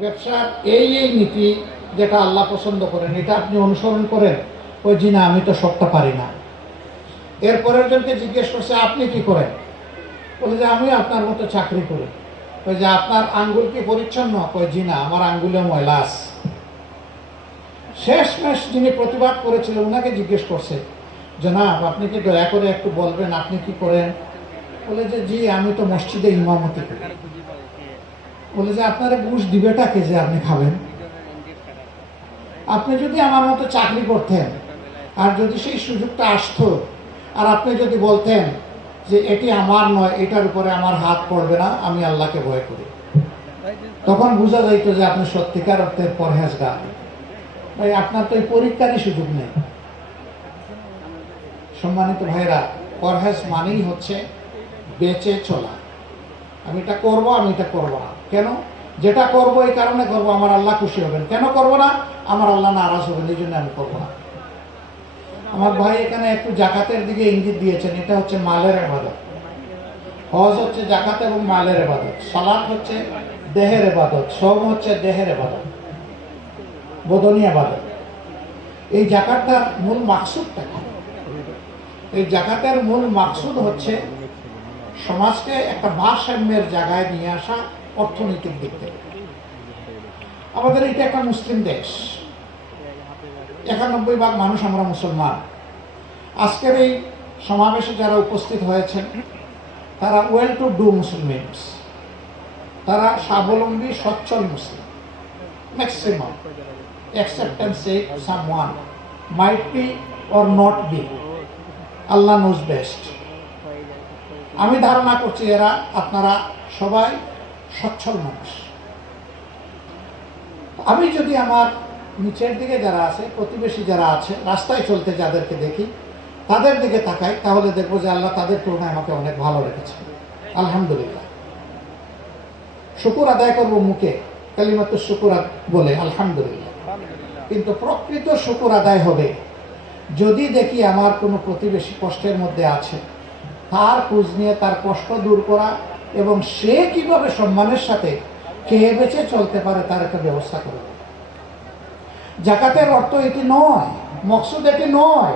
ব্যবসার এই এই নীতি যেটা আল্লাহ পছন্দ করেন, এটা আপনি অনুসরণ করেন, ওই জি না আমি তো সবটা পারি না। এরপরের জনকে জিজ্ঞেস করছে, আপনি কি করেন? বলে যে, আমি আপনার মতো চাকরি করি। ওই যে, আপনার আঙ্গুল কি পরিচ্ছন্ন? কই জি না, আমার আঙ্গুলে ময়লা আছে। শেষ মেশ যিনি প্রতিবাদ করেছিলেন ওনাকে জিজ্ঞেস করছে যে জনাব, আপনি কি দয়া করে একটু বলবেন, আপনি কি করেন? বলে যে, জি, আমি তো মসজিদে ইমামতি করি। বলে যে, আপনারা ঘুষ দিবেটাকে যে আপনি খাবেন? আপনি যদি আমার মতো চাকরি করতেন, আর যদি সেই সুযোগটা আসতো, আর আপনি যদি বলতেন যে, এটি আমার নয়, এটার উপরে আমার হাত পড়বে না, আমি আল্লাহকে ভয় করি। তখন বোঝা যাইতো যে, আপনি সত্যিকার অর্থের পরহেজগার। ভাই, আপনার তো এই পরীক্ষারই সুযোগ নেই। সম্মানিত ভাইরা পরহেজ মানেই হচ্ছে বেঁচে চলা। আমি এটা করব, আমি এটা করব না। কেন? যেটা করব এই কারণে করব, আমার আল্লাহ খুশি হবেন। কেন করব না? আমার আল্লাহ নারাজ হবেন, এই জন্য আমি করব না। আমার ভাই এখানে একটু জাকাতের দিকে ইঙ্গিত দিয়েছেন, এটা হচ্ছে মালের এবাদত। হজ হচ্ছে জাকাত এবং মালের এবাদত। সালাদ হচ্ছে দেহের এবাদত সব হচ্ছে দেহের এবাদত। বোধনী এবাদত। এই জাকাতটার মূল মাকসুদটা এই জাকাতের মূল মাকসুদ হচ্ছে সমাজকে একটা ভারসাম্যের জায়গায় নিয়ে আসা অর্থনৈতিক দিক থেকে। আমাদের এটা একটা মুসলিম দেশ। একানব্বই ভাগ মানুষ আমরা মুসলমান। আজকের এই সমাবেশে যারা উপস্থিত হয়েছেন, তারা ওয়েল টু ডু মুসলিমস তারা স্বাবলম্বী, সচ্ছল Muslim. Maximum acceptance some one might be or not be Allah knows best আমি ধারণা করছি এরা আপনারা সবাই সচ্ছল মানুষ। আমি যদি আমার নিচের দিকে যারা আছে, প্রতিবেশী যারা আছে, রাস্তায় চলতে যাদেরকে দেখি, তাদের দিকে তাকাই, তাহলে দেখব যে আল্লাহ তাদের তুলনায় আমাকে অনেক ভালো রেখেছে আলহামদুলিল্লাহ। শুকুর আদায় করব মুখে কালিমাত শুকুর বলে, আলহামদুলিল্লাহ। কিন্তু প্রকৃত শুকুর আদায় হবে যদি দেখি আমার কোনো প্রতিবেশী কষ্টের মধ্যে আছে তার খোঁজ নিয়ে, তার কষ্ট দূর করা এবং সে কীভাবে সম্মানের সাথে খেয়ে বেঁচে চলতে পারে, তার একটা ব্যবস্থা করে। জাকাতের অর্থ এটি নয়, মকসুদ এটি নয়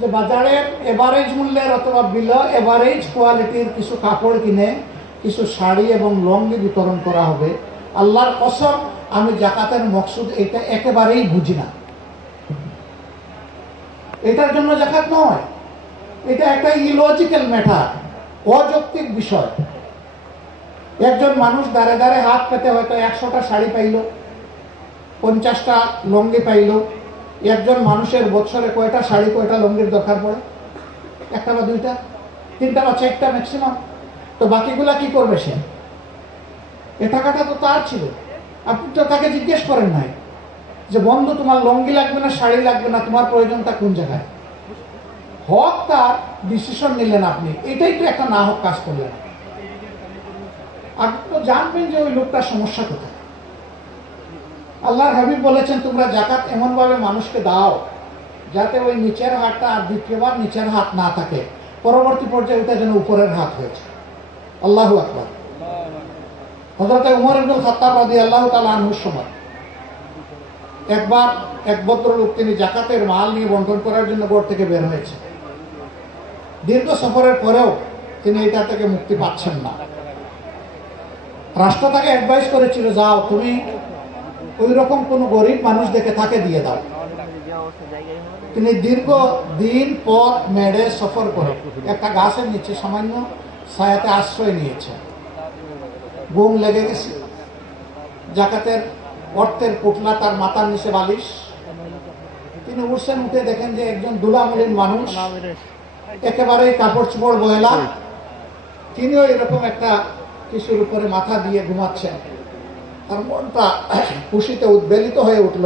যে বাজারের এভারেজ মূল্যের অথবা বিল এভারেজ কোয়ালিটির কিছু কাপড় কিনে, কিছু শাড়ি এবং লঙ্গি বিতরণ করা হবে। আল্লাহর কসম, আমি জাকাতের মকসুদ এটা একেবারেই বুঝি না। এটার জন্য জাকাত নয়। এটা একটা ইলজিক্যাল ম্যাটার অযৌক্তিক বিষয়। একজন মানুষ দাঁড়ে দাঁড়ে হাত পেতে হয়তো একশোটা শাড়ি পাইল, পঞ্চাশটা লঙ্গি পাইল, একজন মানুষের বছরে কয়টা শাড়ি, কয়টা লঙ্গির দরকার পড়ে? একটা বা দুইটা? তিনটা বা চারটা ম্যাক্সিমাম তো বাকিগুলা কি করবে সে? এ টাকাটা তো তার ছিল। আপনি তো তাকে জিজ্ঞেস করেন নাই যে, বন্ধু, তোমার লঙ্গি লাগবে না, শাড়ি লাগবে না, তোমার প্রয়োজনটা কোন জায়গায়? হক তার ডিসিশন নিলেন আপনি। এটাই তো একটা না হক কাজ করলেন। আপনি তো জানবেন যে ওই লোকটার সমস্যা কোথায়। আল্লাহর হাবিব বলেছেন, তোমরা জাকাত এমনভাবে মানুষকে দাও, যাতে ওই নিচের হাতটা আর দ্বিতীয়বার নিচের হাত না থাকে। পরবর্তী পর্যায়ে ওটা যেন উপরের হাত হয়েছে আল্লাহ আকবার। হজরত উমর ইবনুল খাত্তাব রাদি আল্লাহ তালা আনহুর সময়। একবার এক ভদ্রলোক তিনি জাকাতের মাল নিয়ে বন্টন করার জন্য বোর্ড থেকে বের হয়েছে দীর্ঘ সফরের পরেও তিনি এটা থেকে মুক্তি পাচ্ছেন না। রাষ্ট্র তাকে অ্যাডভাইস করেছিল, যাও, তুমি ওই রকম কোনো গরিব মানুষ দেখে তাকে দিয়ে দাও। তিনি দীর্ঘ দিন পথ মেড়ে সফর করে, একটা গাছের নিচে সামান্য ছায়াতে আশ্রয় নিয়েছে। ঘুম লেগে গেছে। জাকাতের অর্থের পুটলা তার মাথার নিচে বালিশ। তিনি উঠছেন, উঠে দেখেন যে একজন দুলামলিন মানুষ একেবারে কাপড় চোপড় বয়লা তিনিও এরকম একটা কিছুর উপরে মাথা দিয়ে ঘুমাচ্ছেন। তার মনটা খুশিতে উদ্বেলিত হয়ে উঠল।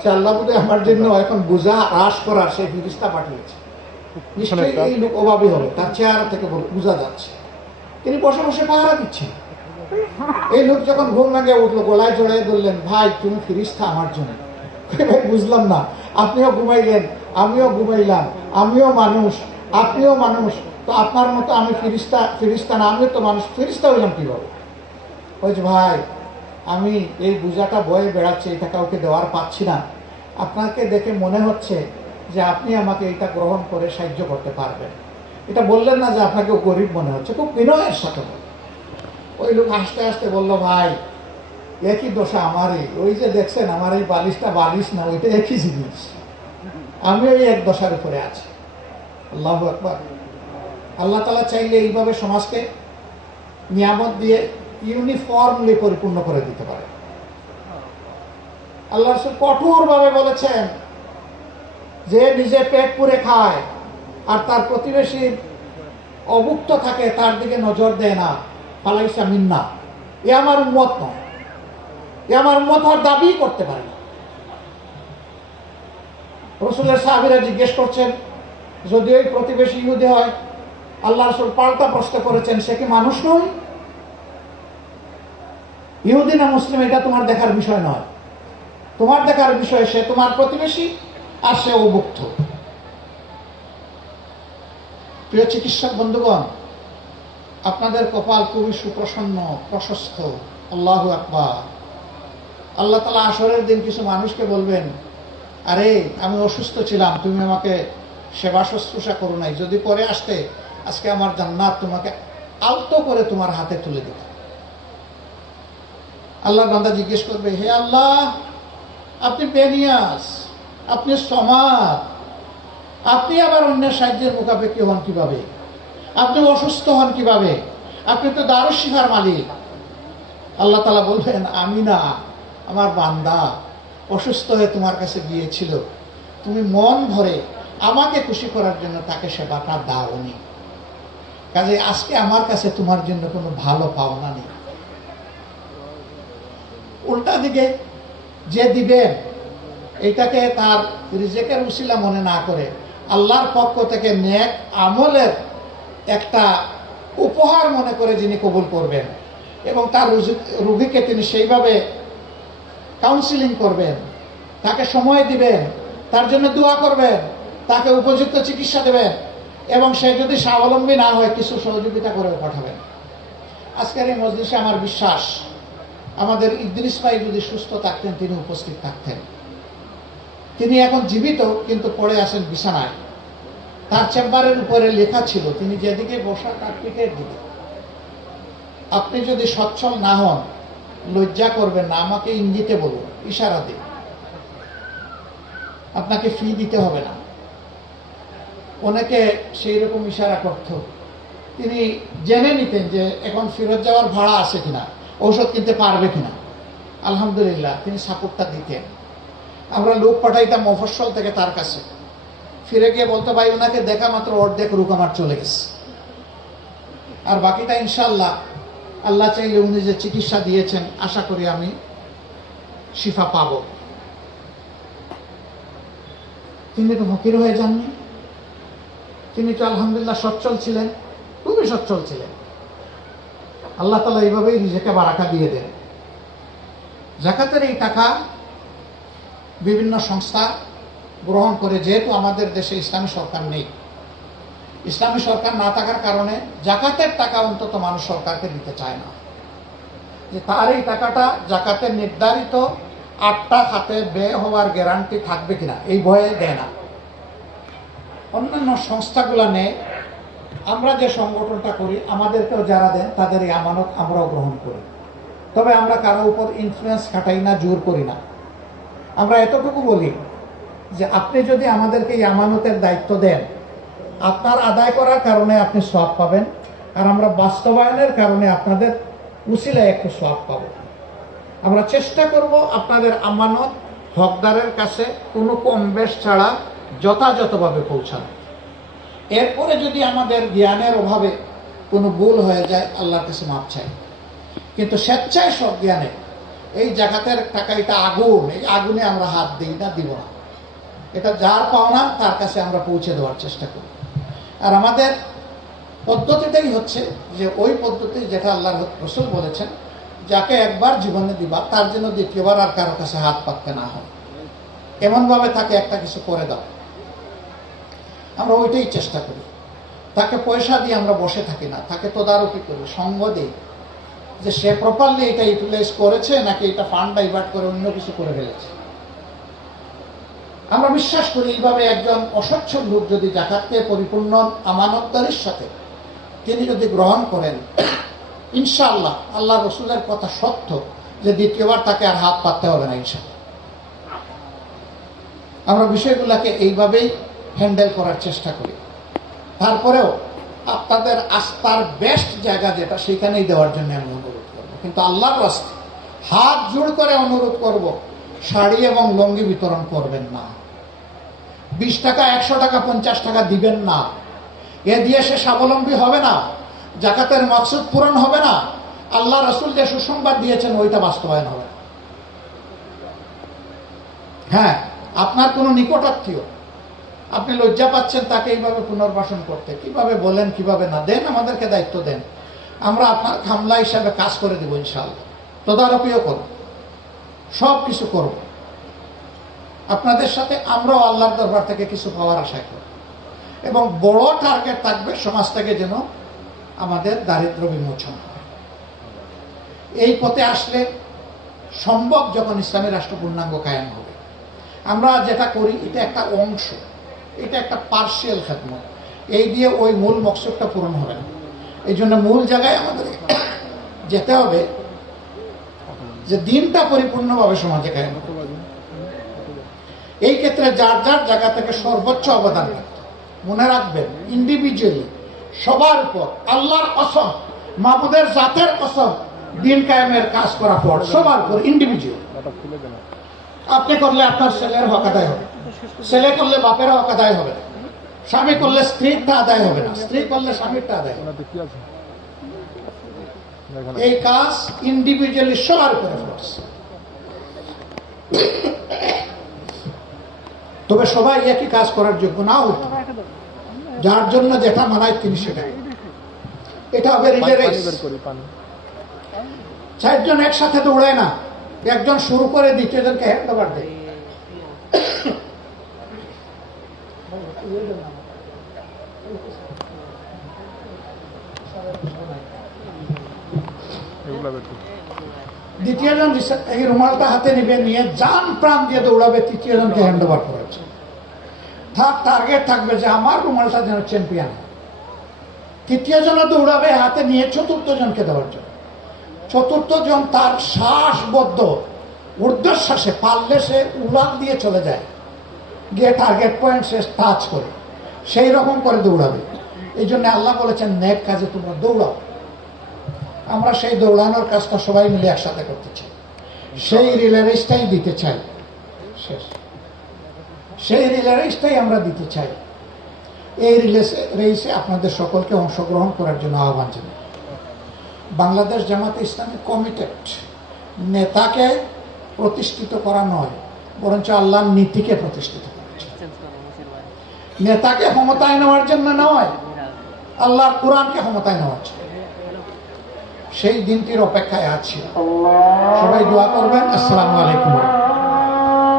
সে আল্লাহ বোধহয় আমার জন্য এখন বোঝা হ্রাস করার সেই ফিরিস্তা পাঠিয়েছে। নিশ্চয়ই এই লোক অভাবী হবে তার চেহারা থেকে বোঝা যাচ্ছে। তিনি বসে বসে পাহারা দিচ্ছেন। এই লোক যখন ঘুম ভেঙে উঠল গলায় জড়াই ধরলেন ভাই তুমি ফিরিস্তা আমার জন্য। বুঝলাম না আপনিও ঘুমাইলেন আমিও ঘুমাইলাম আমিও মানুষ। আপনিও মানুষ, তো আপনার মতো আমি ফিরিস্তা ফিরিস্তা না, আমিও তো মানুষ, ফিরিস্তা হইলাম কীভাবে? বলছে ভাই, আমি এই বোঝাটা বয়ে বেড়াচ্ছি, এটা কাউকে দেওয়ার পাচ্ছি না। আপনাকে দেখে মনে হচ্ছে যে আপনি আমাকে এটা গ্রহণ করে সাহায্য করতে পারবেন। এটা বললেন না যে আপনাকে গরিব মনে হচ্ছে, খুব বিনয়ের সাথে ওই লোক হাসতে হাসতে বলল, ভাই, একই দশা আমারই, ওই যে দেখছেন আমার এই বালিশটা বালিশ না, ওইটা একই জিনিস। আমি ওই এক দশার উপরে আছি। আল্লাহ একবার আল্লাহ তালা চাইলে এইভাবে সমাজকে নিয়ামত দিয়ে ইউনিফর্মলি পরিপূর্ণ করে দিতে পারে। আল্লাহ রসুল কঠোরভাবে বলেছেন যে নিজে পেট পুরে খায় আর তার প্রতিবেশী অভুক্ত থাকে তার দিকে নজর দেয় না। ফালাইসা মিন্না। এ আমার উন্মত নয়। এ আমার উন্মত হওয়ার দাবি করতে পারে না। রসুলের সাহাবিরা জিজ্ঞেস করছেন যদি ওই প্রতিবেশী ইহুদি হয়, আল্লাহ রসুল পাল্টা প্রশ্ন করেছেন, সে কি মানুষ নয়? ইহুদি না মুসলিম, এটা তোমার দেখার বিষয় নয়। তোমার দেখার বিষয়, সে তোমার প্রতিবেশী আর সে অভুক্ত। প্রিয় চিকিৎসক বন্ধুগণ, আপনাদের কপাল খুবই সুপ্রসন্ন, প্রশস্ত। আল্লাহ আকবার। আল্লাহ তালা আসরের দিন কিছু মানুষকে বলবেন, আরে, আমি অসুস্থ ছিলাম, তুমি আমাকে সেবা শুশ্রূষা করো নাই। যদি করে আসতে আজকে আমার জান্নাত তোমাকে আলতো করে তোমার হাতে তুলে দিত আল্লাহ বান্দা জিজ্ঞেস করবে, হে আল্লাহ, আপনি পেনিয়াস আপনি সমাদ, আপনি আবার অন্যের সাহায্যের মোকাবেকি হন কীভাবে? আপনি অসুস্থ হন কীভাবে? আপনি তো দারুশ শিখার মালিক। আল্লাহ তালা বলবেন আমি না, আমার বান্দা অসুস্থ হয়ে তোমার কাছে গিয়েছিল। তুমি মন ভরে আমাকে খুশি করার জন্য তাকে সেবাটা দাওনি। কাজে আজকে আমার কাছে তোমার জন্য কোনো ভালো পাওনা নেই। উল্টা দিকে যে দিবেন এটাকে তার রিজেকের উসিলা মনে না করে, আল্লাহর পক্ষ থেকে নেক আমলের একটা উপহার মনে করে যিনি কবুল করবেন এবং তার রুগীকে তিনি সেইভাবে কাউন্সিলিং করবেন, তাকে সময় দিবেন, তার জন্য দোয়া করবেন। তাকে উপযুক্ত চিকিৎসা দেবেন এবং সে যদি স্বাবলম্বী না হয় কিছু সহযোগিতা করে পাঠাবেন। আজকের এই মজলিসে আমার বিশ্বাস, আমাদের ইদ্রিস ভাই যদি সুস্থ থাকতেন, তিনি উপস্থিত থাকতেন। তিনি এখন জীবিত, কিন্তু পড়ে আসেন বিছানায়। তার চেম্বারের উপরে লেখা ছিল, তিনি যেদিকে বসা তার পিঠের দিকে আপনি যদি সচ্ছল না হন, লজ্জা করবেন না, আমাকে ইঙ্গিতে বলুন, ইশারা দিন। আপনাকে ফি দিতে হবে না। অনেকে সেই রকম ইশারা করত। তিনি জেনে নিতেন যে এখন ফেরত যাওয়ার ভাড়া আছে কিনা, ঔষধ কিনতে পারবে কিনা। আলহামদুলিল্লাহ, তিনি সাপোর্টটা দিতেন। আমরা লোক পাঠাইতাম মফস্বল থেকে তার কাছে। ফিরে গিয়ে বলতে, ভাই, ওনাকে দেখা মাত্র অর্ধেক রুক আমার চলে গেছে। আর বাকিটা ইনশাল্লাহ আল্লাহ চাইলে উনি যে চিকিৎসা দিয়েছেন, আশা করি আমি শিফা পাব। তিনি তো ফকির হয়ে যাননি। তিনি তো আলহামদুলিল্লাহ সচ্ছল ছিলেন, খুবই সচ্ছল ছিলেন। আল্লাহ তালা এইভাবেই নিজেকে বারাকা দিয়ে দেন। জাকাতের এই টাকা বিভিন্ন সংস্থা গ্রহণ করে, যেহেতু আমাদের দেশে ইসলামী সরকার নেই। ইসলামী সরকার না থাকার কারণে জাকাতের টাকা অন্তত মানুষ সরকারকে দিতে চায় না। যে তার এই টাকাটা জাকাতের নির্ধারিত আটটা খাতে ব্যয় হওয়ার গ্যারান্টি থাকবে কিনা, এই ভয়ে দেয় না। অন্যান্য সংস্থাগুলো নেয় আমরা যে সংগঠনটা করি, আমাদেরকেও যারা দেন, তাদের এই আমানত আমরাও গ্রহণ করি। তবে আমরা কারও উপর ইনফ্লুয়েন্স খাটাই না, জোর করি না। আমরা এতটুকু বলি যে আপনি যদি আমাদেরকে এই আমানতের দায়িত্ব দেন, আপনার আদায় করার কারণে আপনি সব পাবেন, আর আমরা বাস্তবায়নের কারণে আপনাদের উসিলায় একটু সব পাব। আমরা চেষ্টা করব আপনাদের আমানত হকদারের কাছে কোনো কম বেশ ছাড়া যথাযথভাবে পৌঁছানো। এরপরে যদি আমাদের জ্ঞানের অভাবে কোনো ভুল হয়ে যায়, আল্লাহর কাছে মাপ চাই। কিন্তু স্বেচ্ছায় সব জ্ঞানে এই জাকাতের টাকা, এটা আগুন, এই আগুনে আমরা হাত দিই না, দিব না। এটা যার পাওনা, তার কাছে আমরা পৌঁছে দেওয়ার চেষ্টা করি। আর আমাদের পদ্ধতিটাই হচ্ছে যে ওই পদ্ধতি যেটা আল্লাহ রসুল বলেছেন, যাকে একবার জীবনে দিবা, তার জন্য দ্বিতীয়বার আর কারও কাছে হাত পাততে না হয়। এমনভাবে তাকে একটা কিছু করে দাও। আমরা ওইটাই চেষ্টা করি। তাকে পয়সা দিয়ে আমরা বসে থাকি না, তাকে তদারকি করি, সঙ্গ দিই। যে সে প্রপারলি এটা ইউটিলাইজ করেছে নাকি এটা ফান্ড ডাইভার্ট করে অন্য কিছু করে ফেলেছে। আমরা বিশ্বাস করি এইভাবে একজন অসচ্ছল লোক যদি জাকাতকে পরিপূর্ণ আমানতদারির সাথে তিনি যদি গ্রহণ করেন, ইনশাআল্লাহ আল্লাহ রসুলের কথা সত্য যে দ্বিতীয়বার তাকে আর হাত পাততে হবে না ইনশাআল্লাহ। আমরা বিষয়গুলোকে এইভাবেই হ্যান্ডেল করার চেষ্টা করি। তারপরেও আপনাদের আস্থার বেস্ট জায়গা যেটা, সেখানেই দেওয়ার জন্য আমি অনুরোধ করব। কিন্তু আল্লাহর রাস্তা হাত জোড় করে অনুরোধ করব, শাড়ি এবং লঙ্গি বিতরণ করবেন না। বিশ টাকা, একশো টাকা, পঞ্চাশ টাকা দিবেন না। এ দিয়ে সে স্বাবলম্বী হবে না, জাকাতের মকসুদ পূরণ হবে না আল্লাহ রসুল যে সুসংবাদ দিয়েছেন ওইটা বাস্তবায়ন হবে হ্যাঁ আপনার কোনো নিকটাত্মীয় আপনি লজ্জা পাচ্ছেন, তাকে এইভাবে পুনর্বাসন করতে। কীভাবে বলেন, কীভাবে না? দেন, আমাদেরকে দায়িত্ব দেন। আমরা আপনার খামলা হিসাবে কাজ করে দেবো ইনশাল্লাহ তদারকিও করব। সব কিছু করব। আপনাদের সাথে আমরাও আল্লাহর দরবার থেকে কিছু পাওয়ার আশা করি এবং বড় টার্গেট থাকবে সমাজ থেকে যেন আমাদের দারিদ্র বিমোচন হয়। এই পথে আসলে সম্ভব যখন ইসলামী রাষ্ট্র পূর্ণাঙ্গ কায়েম হবে। আমরা যেটা করি, এটা একটা অংশ। এটা একটা পার্সিয়াল খেদমত। এই দিয়ে ওই মূল মকসদটা পূরণ হবে না। এই জন্য মূল জায়গায় আমাদের যেতে হবে যে দিনটা পরিপূর্ণভাবে সমাজে কায়েম এই ক্ষেত্রে যার যার জায়গা থেকে সর্বোচ্চ অবদান মনে রাখবেন ইন্ডিভিজুয়ালি সবার উপর আল্লাহর কসম মাহবুদের জাতের কসম দিন কায়েমের কাজ করা পর সবার উপর ইন্ডিভিজুয়াল আপনি করলে আপনার ছেলের হক আদায় হবে। ছেলে করলে বাপের হক আদায় হবে না। স্বামী করলে স্ত্রীরটা আদায় হবে না। স্ত্রী করলে স্বামীরটা আদায় এই কাজ ইন্ডিভিজুয়ালি সবার ফোর্স তবে সবাই একই কাজ করার যোগ্য না হতে। যার জন্য যেটা মানায় তিনি সেটাই। এটা হবে করি চারজন একসাথে দৌড়ায় না। একজন শুরু করে দ্বিতীয় জনকে হ্যান্ড ওভার দেয়। এই রুমালটা হাতে নিয়ে যান প্রাণ দিয়ে দৌড়াবে হ্যান্ড ওভার করেছে। থাক টার্গেট থাকবে যে আমার রুমালটা যেন চ্যাম্পিয়ন। তৃতীয় জন দৌড়াবে, হাতে নিয়ে চতুর্থ জনকে দেওয়ার জন্য। চতুর্থ জন তার শ্বাসবদ্ধ, ঊর্ধ্বশ্বাসে পারলে সে উড়ান দিয়ে চলে যায়। গিয়ে টার্গেট পয়েন্ট সে টাচ করে। সেই রকম করে দৌড়াবে। এই জন্য আল্লাহ বলেছেন, নেক কাজে তোমরা দৌড়াও। আমরা সেই দৌড়ানোর কাজটা সবাই মিলে একসাথে করতে চাই। সেই রিলে রেসটাই দিতে চাই। শেষ। সেই রিলে রেসটাই আমরা দিতে চাই। এই রিলেসে রেসে আপনাদের সকলকে অংশগ্রহণ করার জন্য আহ্বান জানাই। বাংলাদেশ জামাতে ইসলামী কমিটেড নেতাকে প্রতিষ্ঠিত করা নয়, বরঞ্চ আল্লাহর নীতিকে প্রতিষ্ঠিত নেতাকে ক্ষমতায় নেওয়ার জন্য নয়, আল্লাহর কোরআনকে ক্ষমতায় নেওয়ার জন্য। সেই দিনটির অপেক্ষায় আছি। সবাই দোয়া করবেন। আসসালামু আলাইকুম।